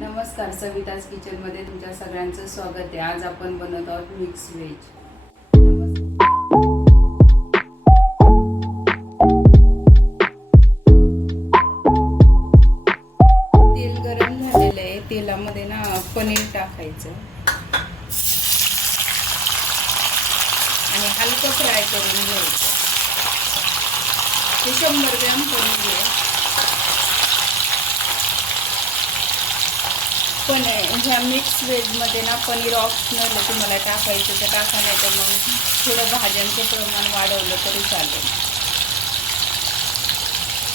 नमस्कार, सविताज किचनमध्ये तुमच्या सगळ्यांचं स्वागत आहे। आज आपण बनवत आहोत मिक्स व्हेज। तेल गरम झालेलं आहे, तेलामध्ये ना पनीर टाकायचं आणि हलकं फ्राय करून घ्यायचं। हे 100 ग्रॅम पनीर आहे। पण ह्या मिक्स व्हेजमध्ये ना पनीर ऑप्शनल आहे, तुम्हाला टाकायचं तर टाका, नाही तर मग थोडं भाज्यांचं प्रमाण वाढवलं तरी चालेल।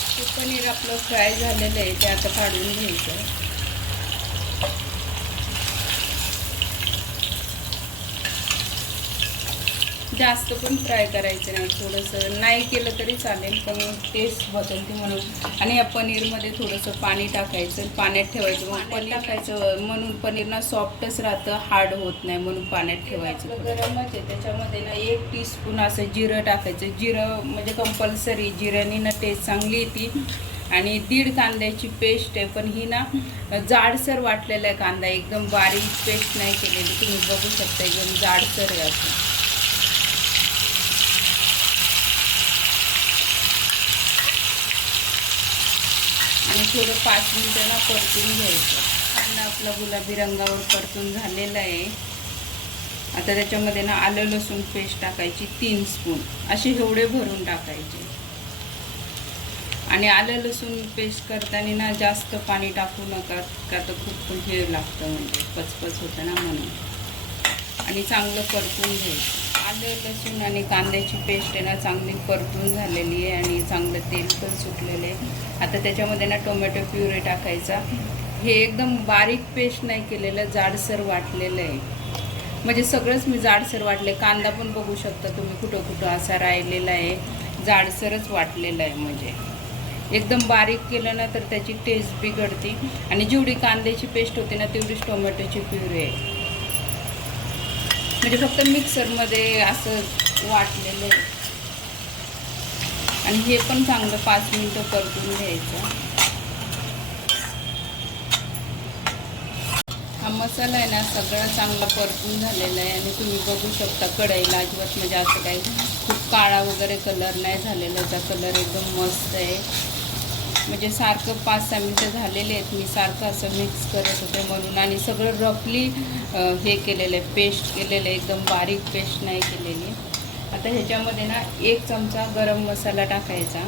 ते पनीर आपलं फ्राय झालेलं आहे, ते आता काढून घ्यायचं। जास्त पण फ्राय करायचं नाही, थोडंसं नाही केलं तरी चालेल, पण टेस्ट बदलते म्हणून। आणि या पनीरमध्ये थोडंसं पाणी टाकायचं, पाण्यात ठेवायचं। मग पनीर टाकायचं म्हणून पनीर ना सॉफ्टच राहतं, हार्ड होत नाही, म्हणून पाण्यात ठेवायचं। गरमच आहे, त्याच्यामध्ये ना 1 टीस्पून असं जिरं टाकायचं। जिरं म्हणजे कंपल्सरी, जिऱ्याने ना टेस्ट चांगली येते। आणि 1.5 कांद्याची पेस्ट आहे, पण ही ना जाडसर वाटलेला आहे कांदा, एकदम बारीक पेस्ट नाही केलेली, तुम्ही बघू शकता एकदम जाडसर आहे असं। आणि थोडं 5 मिनिटं ना परतून घ्यायचं। कांदा आपला गुलाबी रंगावर परतून झालेला आहे। आता त्याच्यामध्ये ना आलं लसूण पेस्ट टाकायची 3 स्पून, असे एवढे भरून टाकायचे। आणि आलं लसूण पेस्ट करताना ना जास्त पाणी टाकू नका, का तर खूप हे लागतं, म्हणजे पचपच होतं ना, म्हणून। आणि चांगलं परतून घ्यायचं। आलं लसूण आणि कांद्याची पेस्ट आहे ना चांगली परतून झालेली आहे आणि चांगलं तेल पण सुटलेलं आहे। आता त्याच्यामध्ये ना टोमॅटो प्युरे टाकायचा। हे एकदम बारीक पेस्ट नाही केलेलं, जाडसर वाटलेलं आहे, म्हणजे सगळंच मी जाडसर वाटले। कांदा पण बघू शकता तुम्ही, कुठं कुठं असा राहिलेला आहे, जाडसरच वाटलेला आहे। म्हणजे एकदम बारीक केलं ना तर त्याची टेस्ट बिघडते। आणि जेवढी कांद्याची पेस्ट होते ना तेवढीच टोमॅटोची प्युरे आहे, म्हणजे फक्त मिक्सरमध्ये असं वाटलेलं आहे। आणि हे पण चांगलं 5 मिनिटं परतून घ्यायचं। हा मसाला आहे ना सगळा चांगला परतून झालेला आहे। आणि तुम्ही बघू शकता कढईला अजिबात म्हणजे असं काही खूप काळा वगैरे कलर नाही झालेला, त्याचा कलर एकदम मस्त आहे। म्हणजे सारखं 5-6 मिनिटं झालेले आहेत, मी सारखं असं मिक्स करत होते म्हणून। आणि सगळं रफली हे केलेलं आहे, पेस्ट केलेलं आहे, एकदम बारीक पेस्ट नाही केलेली। आता ह्याच्यामध्ये ना 1 चमचा गरम मसाला टाकायचा।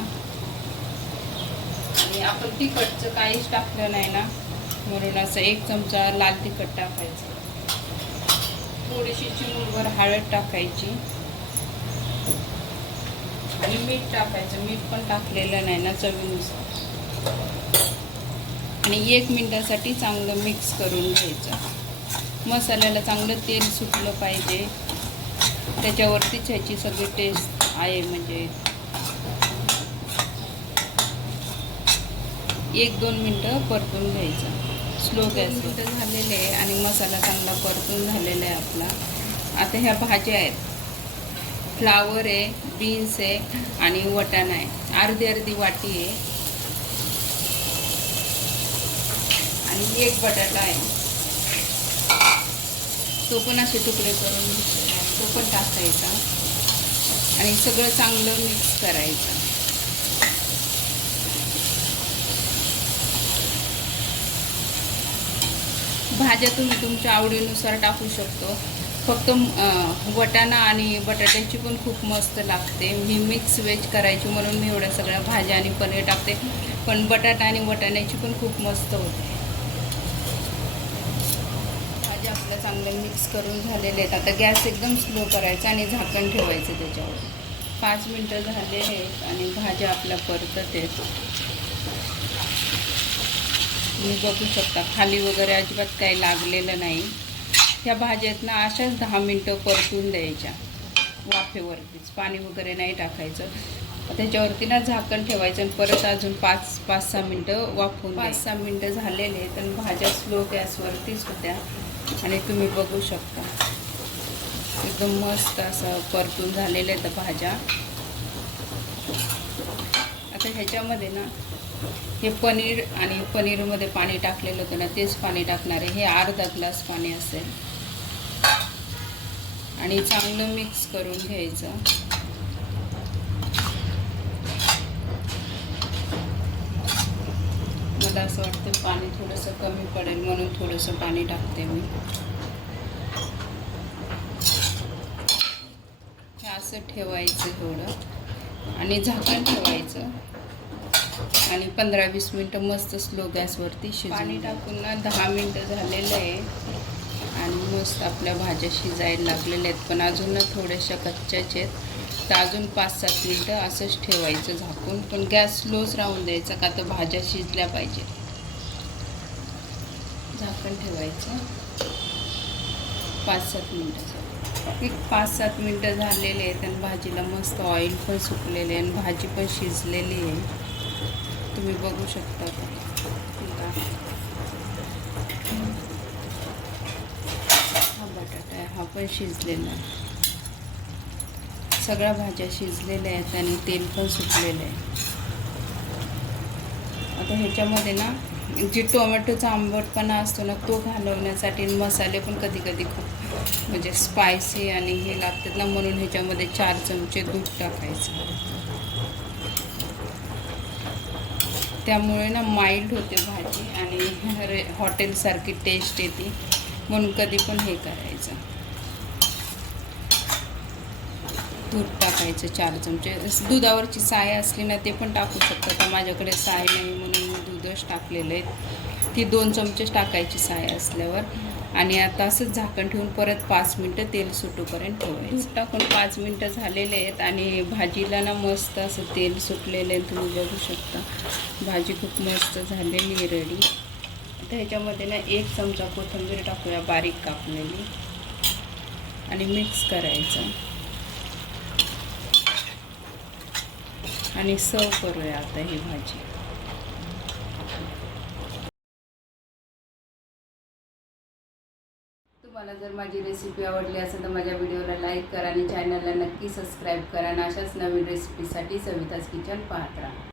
आणि आपण तिखटचं काहीच टाकलं नाही ना, म्हणून असं 1 चमचा लाल तिखट टाकायचं। थोडीशी चिमूटभर हळद टाकायची आणि मीठ टाकायचं। मीठ पण टाकलेलं नाही ना, चवीनुसार। आणि 1 मिनिटासाठी चांगलं मिक्स करून घ्यायचं। मसाल्याला चांगलं तेल सुटलं पाहिजे, त्याच्यावरतीच ह्याची सगळी टेस्ट आहे। म्हणजे 1-2 मिनटं परतून घ्यायचं स्लो गॅसवर। झालेले आहे आणि मसाला चांगला परतून झालेला आहे आपला। आता ह्या भाज्या आहेत, फ्लावर आहे, बीन्स आहे आणि वटाणा आहे, अर्धी वाटी आहे। आणि 1 बटाटा आहे, तो पण असे तुकडे करून तो पण टाकायचा। आणि सगळं चांगलं मिक्स करायचं। भाज्या तुम्ही तुमच्या आवडीनुसार टाकू शकतो, फक्त वटाणा आणि बटाट्याची पण खूप मस्त लागते। ही मिक्स व्हेज करायची म्हणून मी एवढ्या सगळ्या भाज्या आणि पनीर टाकते, पण बटाटा आणि वटाण्याची पण खूप मस्त होते। भाज्या आपल्या चांगल्या मिक्स करून झालेले आहेत। आता गॅस एकदम स्लो करायचा आणि झाकण ठेवायचं त्याच्यावर। 5 मिनिटं झाले आहेत आणि भाज्या आपल्या परतत आहेत। तुम्ही बघू शकता खाली वगैरे अजिबात काही लागलेलं नाही। ह्या भाज्यात ना अशाच 10 मिनिटं परतून द्यायच्या वाफेवरतीच, पाणी वगैरे नाही टाकायचं। त्याच्यावरती ना झाकण ठेवायचं आणि परत अजून 5-6 मिनिटं वाफवून। 5-6 मिनिटं झालेले आहेत आणि भाज्या स्लो गॅसवरतीच होत्या। आणि तुम्ही बघू शकता एकदम मस्त असं परतून झालेल्या आहेत भाज्या। आता ह्याच्यामध्ये ना हे पनीर आणि पनीरमध्ये पाणी टाकलेलं होतं ना, तेच पाणी टाकणार आहे. हे अर्धा ग्लास पाणी असेल. आणि चांगलं मिक्स करून घ्यायचं. मला असं वाटतं पाणी थोडंसं कमी पडेल, म्हणून थोडंसं पाणी टाकते मी. हे असं ठेवायचं थोडं आणि झाकण ठेवायचं आणि 15-20 मिनटं मस्त स्लो गॅसवरती पाणी टाकून ना 10 मिनटं झालेलं आहे आणि मस्त आपल्या भाज्या शिजायला लागलेल्या आहेत. पण अजून ना थोड्याशा कच्च्याच आहेत, तर अजून 5-7 मिनटं असंच ठेवायचं झाकून. पण गॅस स्लोच राहून द्यायचा, का तर भाज्या शिजल्या पाहिजे. झाकण ठेवायचं 5-7 मिनटं. एक 5-7 मिनटं झालेले आहेत आणि भाजीला मस्त ऑइल पण सुकलेले आहे आणि भाजी पण शिजलेली आहे. तुम्ही बघू शकता का? हा बटाटा आहे, हा पण शिजलेला आहे. सगळ्या भाज्या शिजलेल्या आहेत आणि तेल पण सुटलेलं आहे. आता ह्याच्यामध्ये ना जे टोमॅटोचा आंबटपणा असतो ना, तो घालवण्यासाठी मसाले पण कधी कधी खूप म्हणजे स्पायसी आणि हे लागतात ना, म्हणून ह्याच्यामध्ये 4 चमचे दूध टाकायचं. त्यामुळे ना माइल्ड होते भाजी आणि हॉटेलसारखी टेस्ट येते, म्हणून कधी पण हे करायचं. दूध टाकायचं 4 चमचे. दुधावरची साय असली ना ते पण टाकू शकता, तर माझ्याकडे साय नाही म्हणून मी दूधच टाकलेलं आहे. ती 2 चमचेच टाकायची साय असल्यावर. आणि आता असंच झाकण ठेवून परत 5 मिनटं तेल सुटूपर्यंत ठेवायचं. दूध टाकून 5 मिनटं झालेले आहेत आणि भाजीला ना मस्त असं तेल सुटलेलं आहे. तुम्ही बघू शकता भाजी खूप मस्त झालेली आहे रेडी. आता ह्याच्यामध्ये ना 1 चमचा कोथिंबीर टाकूया बारीक कापलेली आणि मिक्स करायचं आणि सर्व करूया आता ही भाजी. तुम्हाला जर माझी रेसिपी आवडली असेल तर माझ्या व्हिडिओला लाईक करा आणि चॅनलला नक्की सबस्क्राईब करा आणि अशाच नवीन रेसिपीसाठी सविताज किचन पाहत राहा.